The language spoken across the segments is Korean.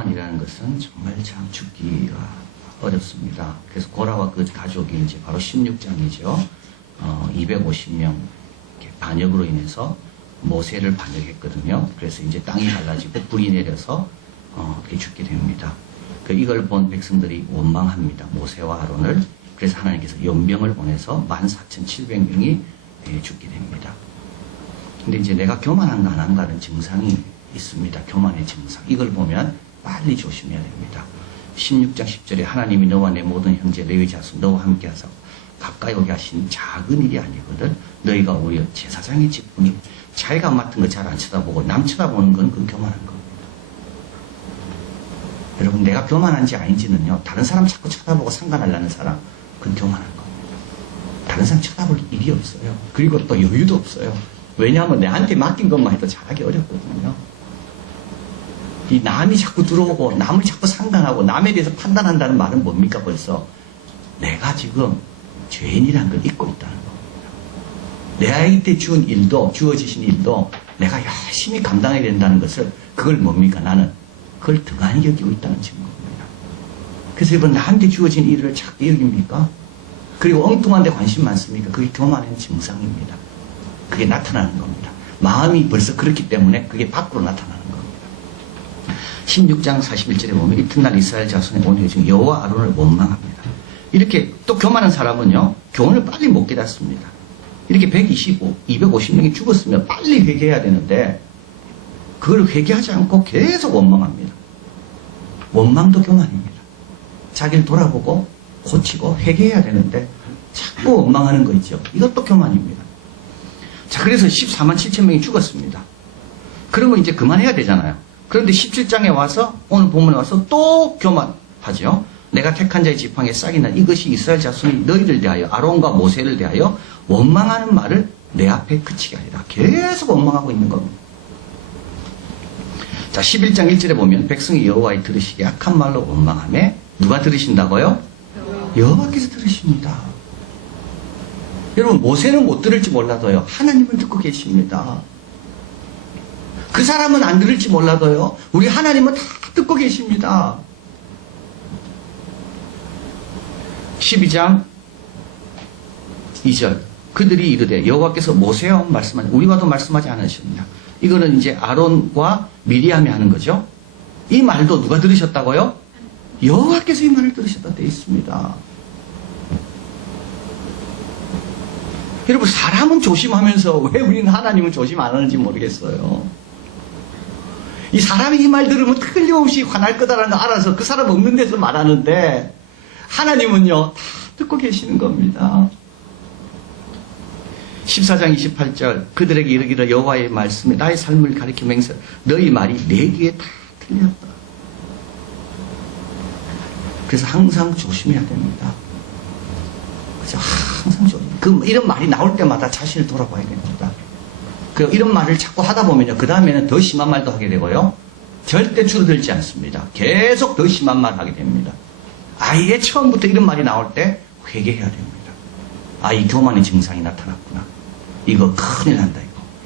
교만이라는 것은 정말 참 죽기가 어렵습니다. 그래서 고라와 그 가족이 이제 바로 16장이죠. 250명 반역으로 인해서 모세를 반역했거든요. 그래서 이제 땅이 갈라지고 불이 내려서 죽게 됩니다. 이걸 본 백성들이 원망합니다. 모세와 아론을. 그래서 하나님께서 연병을 보내서 14,700명이 죽게 됩니다. 근데 이제 내가 교만한가 안 한가는 증상이 있습니다. 교만의 증상. 이걸 보면 빨리 조심해야 됩니다. 16장 10절에 하나님이 너와 내 모든 형제 레위 자손 너와 함께 하사고 가까이 오게 하신 작은 일이 아니거든. 너희가 오히려 제사장의 직분이 자기가 맡은 거 잘 안 쳐다보고 남 쳐다보는 건 그 교만한 겁니다. 여러분, 내가 교만한지 아닌지는요, 다른 사람 자꾸 쳐다보고 상관하려는 사람, 그건 교만한 겁니다. 다른 사람 쳐다볼 일이 없어요. 그리고 또 여유도 없어요. 왜냐하면 내한테 맡긴 것만 해도 잘하기 어렵거든요. 이 남이 자꾸 들어오고 남을 자꾸 상담하고 남에 대해서 판단한다는 말은 뭡니까? 벌써 내가 지금 죄인이라는 걸 잊고 있다는 겁니다. 내한테 주어지신 일도 내가 열심히 감당해야 된다는 것을, 그걸 뭡니까? 나는 그걸 등한히 여기고 있다는 증거입니다. 그래서 여러분, 나한테 주어진 일을 작게 여깁니까? 그리고 엉뚱한 데 관심 많습니까? 그게 교만의 증상입니다. 그게 나타나는 겁니다. 마음이 벌써 그렇기 때문에 그게 밖으로 나타나는 겁니다. 16장 41절에 보면 이튿날 이스라엘 자손의 온 회중 여호와 아론을 원망합니다. 이렇게 또 교만한 사람은요, 교훈을 빨리 못 깨닫습니다. 이렇게 250명이 죽었으면 빨리 회개해야 되는데 그걸 회개하지 않고 계속 원망합니다. 원망도 교만입니다. 자기를 돌아보고 고치고 회개해야 되는데 자꾸 원망하는 거 있죠. 이것도 교만입니다. 자, 그래서 14만 7천 명이 죽었습니다. 그러면 이제 그만해야 되잖아요. 그런데 17장에 와서, 오늘 본문에 와서 또 교만하죠. 내가 택한 자의 지팡이에 싹이 난 이것이 이스라엘 자손이 너희를 대하여 아론과 모세를 대하여 원망하는 말을 내 앞에 그치게 하리라. 계속 원망하고 있는 겁니다. 자, 11장 1절에 보면 백성이 여호와의 들으시기에 악한 말로 원망하며 누가 들으신다고요? 여호와께서 들으십니다. 여러분, 모세는 못 들을지 몰라도요, 하나님은 듣고 계십니다. 그 사람은 안 들을지 몰라도요, 우리 하나님은 다 듣고 계십니다. 12장 2절 그들이 이르되 여호와께서 모세와 말씀하지 우리와도 말씀하지 않으셨느냐. 이거는 이제 아론과 미리암이 하는 거죠. 이 말도 누가 들으셨다고요? 여호와께서 이 말을 들으셨다 되어 있습니다. 여러분, 사람은 조심하면서 왜 우리는 하나님은 조심 안 하는지 모르겠어요. 이 사람이 이 말 들으면 틀림없이 화날 거다라는 거 알아서 그 사람 없는 데서 말하는데 하나님은요, 다 듣고 계시는 겁니다. 14장 28절 그들에게 이르기를 여호와의 말씀에 나의 삶을 가리켜 맹세 너희 말이 내 귀에 다 들렸다. 그래서 항상 조심해야 됩니다. 그래서 항상 이런 말이 나올 때마다 자신을 돌아봐야 됩니다. 이런 말을 자꾸 하다 보면요, 그 다음에는 더 심한 말도 하게 되고요, 절대 줄어들지 않습니다. 계속 더 심한 말 하게 됩니다. 아예 처음부터 이런 말이 나올 때 회개해야 됩니다. 아, 이 교만의 증상이 나타났구나. 이거 큰일 난다.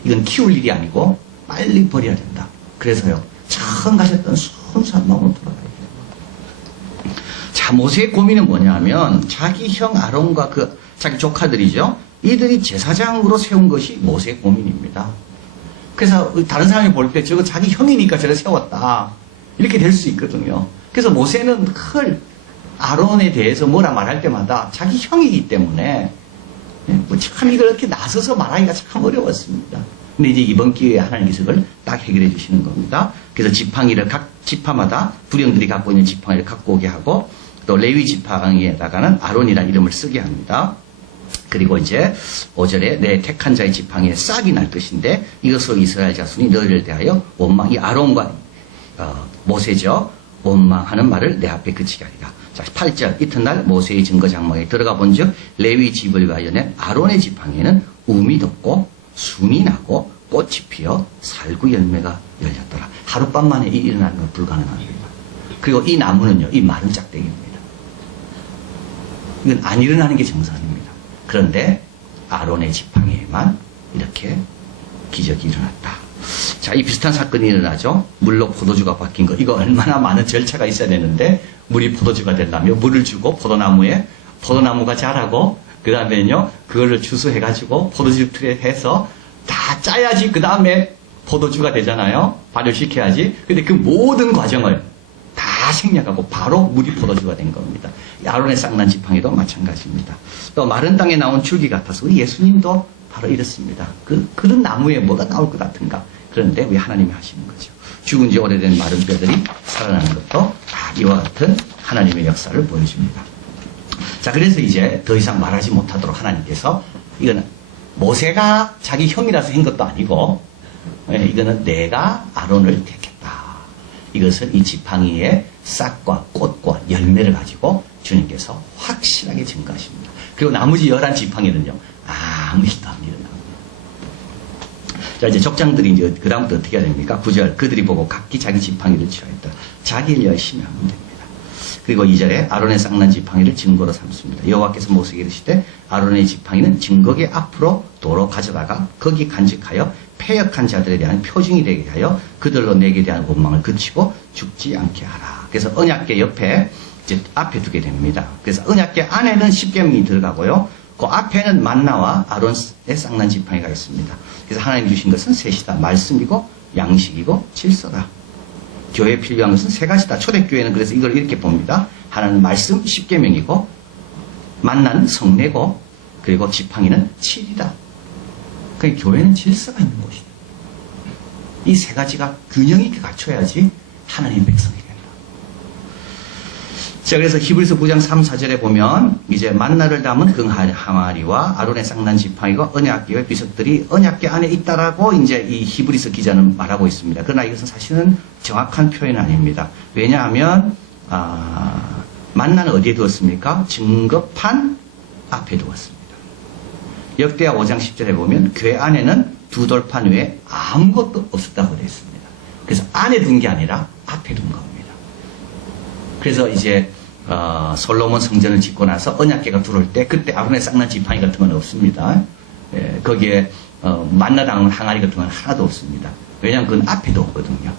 이건 키울 일이 아니고 빨리 버려야 된다. 그래서요, 처음 가셨던 순수한 마음으로 돌아가야 돼요. 자, 모세의 고민은 뭐냐면 자기 형 아론과 자기 조카들이죠. 이들이 제사장으로 세운 것이 모세의 고민입니다. 그래서 다른 사람이 볼 때 저거 자기 형이니까 저를 세웠다. 이렇게 될 수 있거든요. 그래서 모세는 아론에 대해서 뭐라 말할 때마다 자기 형이기 때문에 참 이걸 이렇게 나서서 말하기가 참 어려웠습니다. 근데 이제 이번 기회에 하나님께서 그걸 딱 해결해 주시는 겁니다. 그래서 지팡이를 각 지파마다 부령들이 갖고 있는 지팡이를 갖고 오게 하고 또 레위 지팡이에다가는 아론이라는 이름을 쓰게 합니다. 그리고 이제 5절에 내 택한 자의 지팡이에 싹이 날 것인데 이것으로 이스라엘 자손이 너희를 대하여 이 아론과 모세죠. 원망하는 말을 내 앞에 그치게 하리라. 자, 8절 이튿날 모세의 증거 장막에 들어가 본즉 레위 집을 관련해 아론의 지팡이에는 움이 돋고 순이 나고 꽃이 피어 살구 열매가 열렸더라. 하룻밤 만에 일어나는 건 불가능합니다. 그리고 이 나무는요, 이 마른 짝대기입니다. 이건 안 일어나는 게 정상입니다. 그런데 아론의 지팡이에만 이렇게 기적이 일어났다. 자, 이 비슷한 사건이 일어나죠. 물로 포도주가 바뀐 거. 이거 얼마나 많은 절차가 있어야 되는데, 물이 포도주가 되려면 물을 주고 포도나무에 포도나무가 자라고, 그 다음에는요, 그거를 추수해가지고 포도주 틀에 해서 다 짜야지 그 다음에 포도주가 되잖아요. 발효시켜야지. 근데 그 모든 과정을 다 생략하고 바로 물이 포도주가 된 겁니다. 이 아론의 쌍난 지팡이도 마찬가지입니다. 또 마른 땅에 나온 줄기 같아서 우리 예수님도 바로 이렇습니다. 그런 나무에 뭐가 나올 것 같은가. 그런데 왜 하나님이 하시는 거죠. 죽은 지 오래된 마른 뼈들이 살아나는 것도 다 이와 같은 하나님의 역사를 보여줍니다. 자, 그래서 이제 더 이상 말하지 못하도록 하나님께서, 이거는 모세가 자기 형이라서 한 것도 아니고, 이거는 내가 아론을 택했다. 이것을 이 지팡이의 싹과 꽃과 열매를 가지고 주님께서 확실하게 증거하십니다. 그리고 나머지 11지팡이는요, 아무 일도 안 일어납니다. 자, 이제 족장들이 이제 그다음부터 어떻게 해야 됩니까? 9절, 그들이 보고 각기 자기 지팡이를 취하였다. 자기 일 열심히 하면 됩니다. 그리고 2절에 아론의 쌍난 지팡이를 증거로 삼습니다. 여호와께서 모세에게 이르시되 아론의 지팡이는 증거계 앞으로 도로 가져다가 거기 간직하여 패역한 자들에 대한 표징이 되게 하여 그들로 내게 대한 원망을 그치고 죽지 않게 하라. 그래서 언약궤 옆에 이제 앞에 두게 됩니다. 그래서 언약궤 안에는 십계명이 들어가고요. 그 앞에는 만나와 아론의 쌍난 지팡이가 있습니다. 그래서 하나님 주신 것은 셋이다. 말씀이고 양식이고 질서다. 교회에 필요한 것은 세 가지다. 초대교회는 그래서 이걸 이렇게 봅니다. 하나는 말씀, 십계명이고, 만나는 성례고, 그리고 지팡이는 칠이다. 그러니까 교회는 질서가 있는 곳이다. 이 세 가지가 균형 있게 갖춰야지 하나님의 백성이 된다. 자, 그래서 히브리서 9장 3, 4절에 보면 이제 만나를 담은 그 항아리와 아론의 쌍난 지팡이가 언약궤의 비석들이 언약궤 안에 있다라고 이제 이 히브리서 기자는 말하고 있습니다. 그러나 이것은 사실은 정확한 표현은 아닙니다. 왜냐하면 만나는 어디에 두었습니까? 증거판 앞에 두었습니다. 역대하 5장 10절에 보면 궤 안에는 두 돌판 외에 아무것도 없었다고 되어 있습니다. 그래서 안에 둔 게 아니라 앞에 둔 겁니다. 그래서 이제 솔로몬 성전을 짓고 나서 언약궤가 들어올 때 그때 아론의 쌍난 지팡이 같은 건 없습니다. 거기에 만나 담은 항아리 같은 건 하나도 없습니다. 왜냐하면 그건 앞에도 없거든요.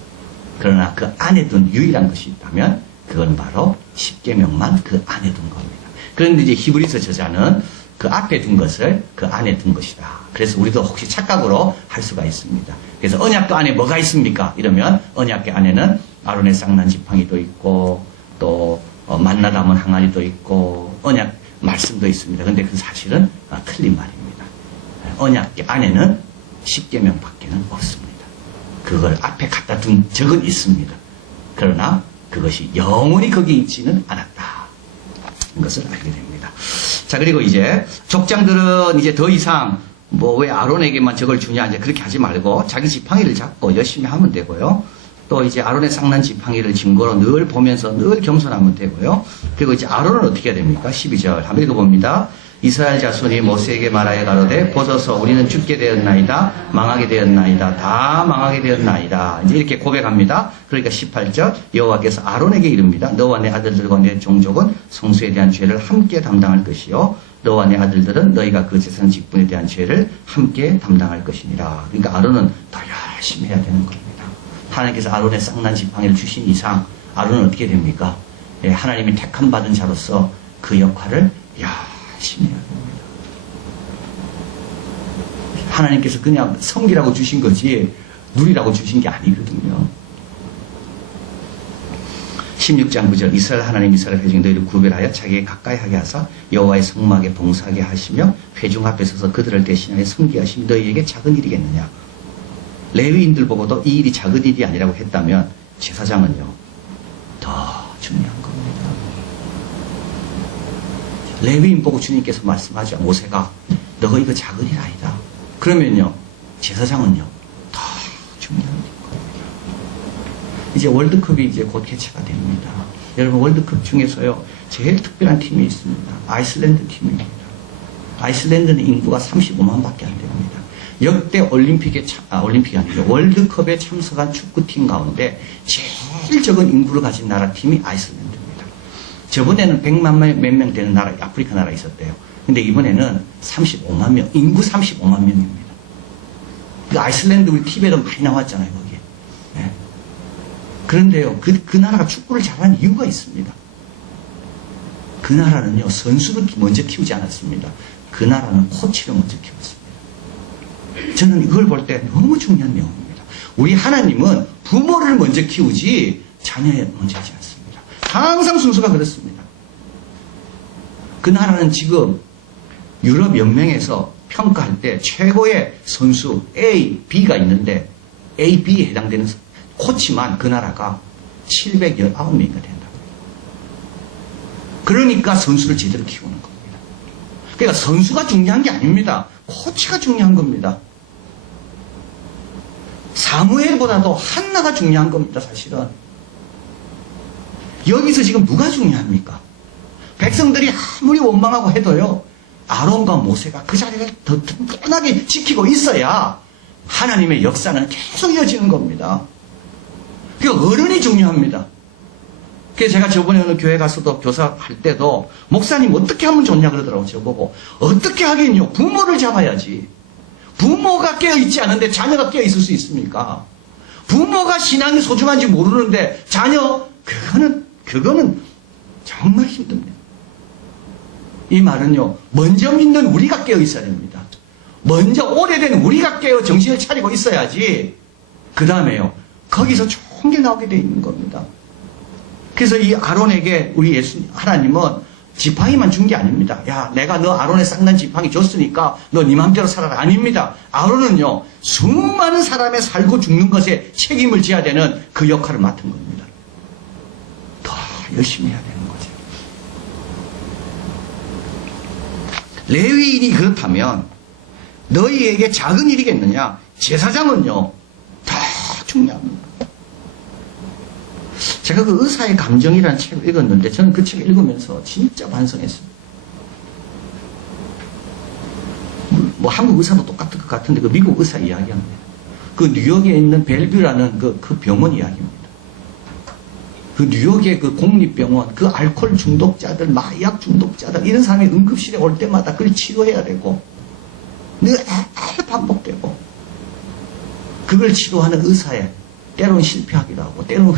그러나 그 안에 둔 유일한 것이 있다면 그건 바로 십계명만 그 안에 둔 겁니다. 그런데 이제 히브리서 저자는 그 앞에 둔 것을 그 안에 둔 것이다. 그래서 우리도 혹시 착각으로 할 수가 있습니다. 그래서 언약궤 안에 뭐가 있습니까? 이러면 언약궤 안에는 아론의 쌍난 지팡이도 있고 또 만나 담은 항아리도 있고 언약 말씀도 있습니다. 근데 그 사실은 틀린 말입니다. 언약궤 안에는 십계명밖에는 없습니다. 그걸 앞에 갖다 둔 적은 있습니다. 그러나 그것이 영원히 거기 있지는 않았다. 이것을 알게 됩니다. 자, 그리고 이제 족장들은 이제 더 이상 뭐 왜 아론에게만 저걸 주냐 이제 그렇게 하지 말고 자기 지팡이를 잡고 열심히 하면 되고요. 또 이제 아론의 쌍난 지팡이를 증거로 늘 보면서 늘 겸손하면 되고요. 그리고 이제 아론은 어떻게 해야 됩니까? 12절 한번 읽어봅니다. 이스라엘 자손이 모세에게 말하여 가로되 보소서 우리는 죽게 되었나이다. 망하게 되었나이다. 다 망하게 되었나이다. 이제 이렇게 고백합니다. 그러니까 18절 여호와께서 아론에게 이릅니다. 너와 내 아들들과 내 종족은 성소에 대한 죄를 함께 담당할 것이요. 너와 내 아들들은 너희가 그 제사 직분에 대한 죄를 함께 담당할 것이니라. 그러니까 아론은 더 열심히 해야 되는 겁니다. 하나님께서 아론의 쌍난 지팡이를 주신 이상 아론은 어떻게 됩니까? 하나님이 택함 받은 자로서 그 역할을 열심히 해야 됩니다. 하나님께서 그냥 성기라고 주신 거지 누리라고 주신 게 아니거든요. 16장 9절 이스라엘 하나님 이스라엘 회중 너희를 구별하여 자기에 가까이 하게 하사 여호와의 성막에 봉사하게 하시며 회중 앞에 서서 그들을 대신하여 섬기하시니 너희에게 작은 일이겠느냐. 레위인들 보고도 이 일이 작은 일이 아니라고 했다면 제사장은요 더 중요한 겁니다. 레위인 보고 주님께서 말씀하죠. 모세가 너가 이거 작은 일 아니다. 그러면요 제사장은요 더 중요한 겁니다. 이제 월드컵이 이제 곧 개최가 됩니다. 여러분 월드컵 중에서요 제일 특별한 팀이 있습니다. 아이슬란드 팀입니다. 아이슬란드는 인구가 35만 밖에 안 됩니다. 역대 올림픽이 아니죠. 월드컵에 참석한 축구팀 가운데 제일 적은 인구를 가진 나라 팀이 아이슬란드입니다. 저번에는 100만 몇 명 되는 나라, 아프리카 나라 있었대요. 근데 이번에는 35만 명, 인구 35만 명입니다. 그 아이슬란드 우리 TV에도 많이 나왔잖아요, 거기에. 예. 그런데요, 그 나라가 축구를 잘하는 이유가 있습니다. 그 나라는요, 선수를 먼저 키우지 않았습니다. 그 나라는 코치를 먼저 키웠습니다. 저는 이걸 볼 때 너무 중요한 내용입니다. 우리 하나님은 부모를 먼저 키우지 자녀에 먼저 하지 않습니다. 항상 순서가 그렇습니다. 그 나라는 지금 유럽연맹에서 평가할 때 최고의 선수 A, B가 있는데 A, B에 해당되는 코치만 그 나라가 719명이가 된다. 그러니까 선수를 제대로 키우는 겁니다. 그러니까 선수가 중요한 게 아닙니다. 코치가 중요한 겁니다. 사무엘보다도 한나가 중요한 겁니다, 사실은. 여기서 지금 누가 중요합니까? 백성들이 아무리 원망하고 해도요, 아론과 모세가 그 자리를 더 든든하게 지키고 있어야 하나님의 역사는 계속 이어지는 겁니다. 그 어른이 중요합니다. 그래서 제가 저번에 어느 교회 가서도 교사할 때도 목사님 어떻게 하면 좋냐 그러더라고요. 저보고 어떻게 하긴요. 부모를 잡아야지. 부모가 깨어있지 않은데 자녀가 깨어있을 수 있습니까? 부모가 신앙이 소중한지 모르는데 자녀 그거는 정말 힘듭니다. 이 말은요, 먼저 믿는 우리가 깨어 있어야 됩니다. 먼저 오래된 우리가 깨어 정신을 차리고 있어야지 그 다음에요, 거기서 좋은 게 나오게 돼 있는 겁니다. 그래서 이 아론에게 우리 예수님 하나님은 지팡이만 준 게 아닙니다. 야, 내가 너 아론의 쌍난 지팡이 줬으니까 너 네 맘대로 살아라. 아닙니다. 아론은요, 수많은 사람의 살고 죽는 것에 책임을 져야 되는 그 역할을 맡은 겁니다. 더 열심히 해야 되는 거죠. 레위인이 그렇다면 너희에게 작은 일이겠느냐? 제사장은요, 더 중요합니다. 제가 그 의사의 감정이라는 책을 읽었는데 저는 그 책을 읽으면서 진짜 반성했습니다. 뭐 한국 의사도 똑같을 것 같은데 그 미국 의사 이야기합니다. 그 뉴욕에 있는 벨뷰라는 그 병원 이야기입니다. 그 뉴욕의 그 공립병원, 그 알코올 중독자들, 마약 중독자들 이런 사람이 응급실에 올 때마다 그걸 치료해야 되고 늘 반복되고 그걸 치료하는 의사의 때로는 실패하기도 하고 때로는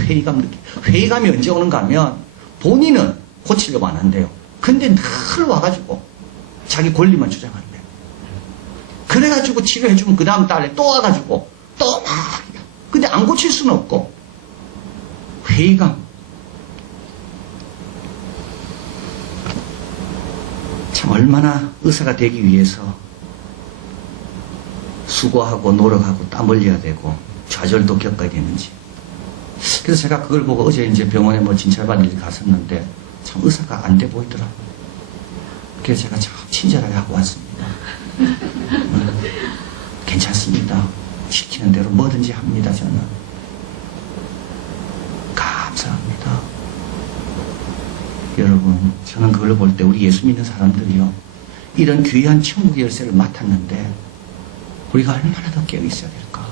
회의감이 언제 오는가 하면 본인은 고치려고 안 한대요. 근데 늘 와가지고 자기 권리만 주장한대요. 그래가지고 치료해주면 그 다음 달에 또 와가지고 또 막 근데 안 고칠 수는 없고 회의감. 참 얼마나 의사가 되기 위해서 수고하고 노력하고 땀 흘려야 되고 좌절도 겪어야 되는지. 그래서 제가 그걸 보고 어제 이제 병원에 뭐 진찰받는 일이 갔었는데 참 의사가 안 돼 보이더라고요. 그래서 제가 참 친절하게 하고 왔습니다. 괜찮습니다. 시키는 대로 뭐든지 합니다, 저는. 감사합니다. 여러분, 저는 그걸 볼 때 우리 예수 믿는 사람들이요, 이런 귀한 천국의 열쇠를 맡았는데 우리가 얼마나 더 깨어 있어야 될까?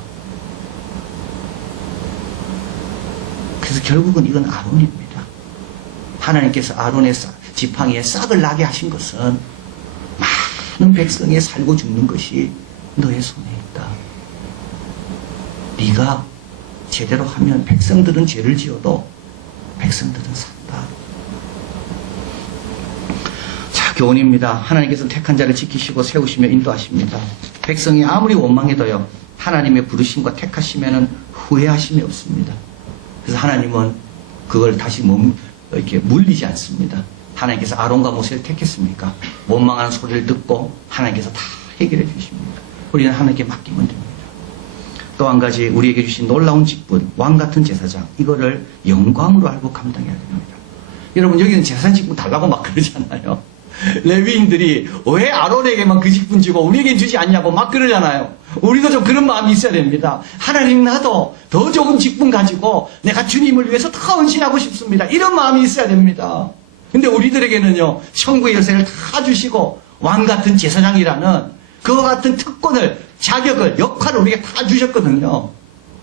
그래서 결국은 이건 아론입니다. 하나님께서 아론의 지팡이에 싹을 나게 하신 것은 많은 백성의 살고 죽는 것이 너의 손에 있다. 네가 제대로 하면 백성들은 죄를 지어도 백성들은 산다. 자, 교훈입니다. 하나님께서 택한 자를 지키시고 세우시며 인도하십니다. 백성이 아무리 원망해도요, 하나님의 부르심과 택하시면은 후회하심이 없습니다. 그래서 하나님은 그걸 다시 이렇게 물리지 않습니다. 하나님께서 아론과 모세를 택했습니까? 원망하는 소리를 듣고 하나님께서 다 해결해 주십니다. 우리는 하나님께 맡기면 됩니다. 또 한 가지 우리에게 주신 놀라운 직분, 왕 같은 제사장, 이거를 영광으로 알고 감당해야 됩니다. 여러분, 여기는 제사장 직분 달라고 막 그러잖아요. 레위인들이 왜 아론에게만 그 직분 주고 우리에게 주지 않냐고 막 그러잖아요. 우리도 좀 그런 마음이 있어야 됩니다. 하나님, 나도 더 좋은 직분 가지고 내가 주님을 위해서 더 헌신하고 싶습니다. 이런 마음이 있어야 됩니다. 근데 우리들에게는요, 천국의 열쇠를 다 주시고 왕 같은 제사장이라는 그와 같은 특권을, 자격을, 역할을 우리에게 다 주셨거든요.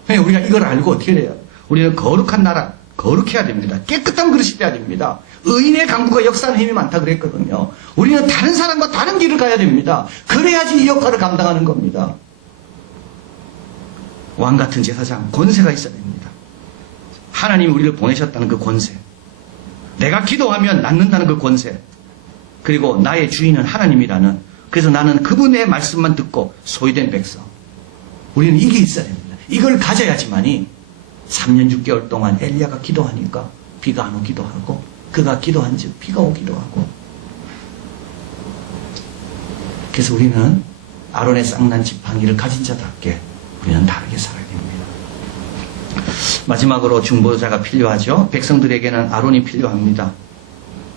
우리가 이걸 알고 어떻게 돼요? 우리는 거룩한 나라, 거룩해야 됩니다. 깨끗한 그릇이 돼야 됩니다. 의인의 강구가 역사하는 힘이 많다 그랬거든요. 우리는 다른 사람과 다른 길을 가야 됩니다. 그래야지 이 역할을 감당하는 겁니다. 왕 같은 제사장, 권세가 있어야 됩니다. 하나님이 우리를 보내셨다는 그 권세, 내가 기도하면 낫는다는 그 권세, 그리고 나의 주인은 하나님이라는, 그래서 나는 그분의 말씀만 듣고 소유된 백성. 우리는 이게 있어야 됩니다. 이걸 가져야지만이 3년 6개월 동안 엘리야가 기도하니까 비가 안 오기도 하고, 그가 기도한 즉 비가 오기도 하고. 그래서 우리는 아론의 쌍난 지팡이를 가진 자답게 우리는 다르게 살아야 됩니다. 마지막으로 중보자가 필요하죠. 백성들에게는 아론이 필요합니다.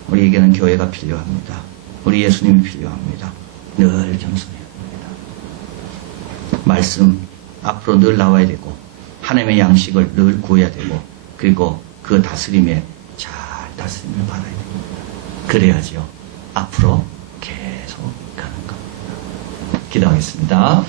우리에게는 교회가 필요합니다. 우리 예수님이 필요합니다. 늘 겸손해야 됩니다. 말씀 앞으로 늘 나와야 되고, 하나님의 양식을 늘 구해야 되고, 그리고 그 다스림에 잘 다스림을 받아야 됩니다. 그래야지요, 앞으로 계속 가는 겁니다. 기도하겠습니다.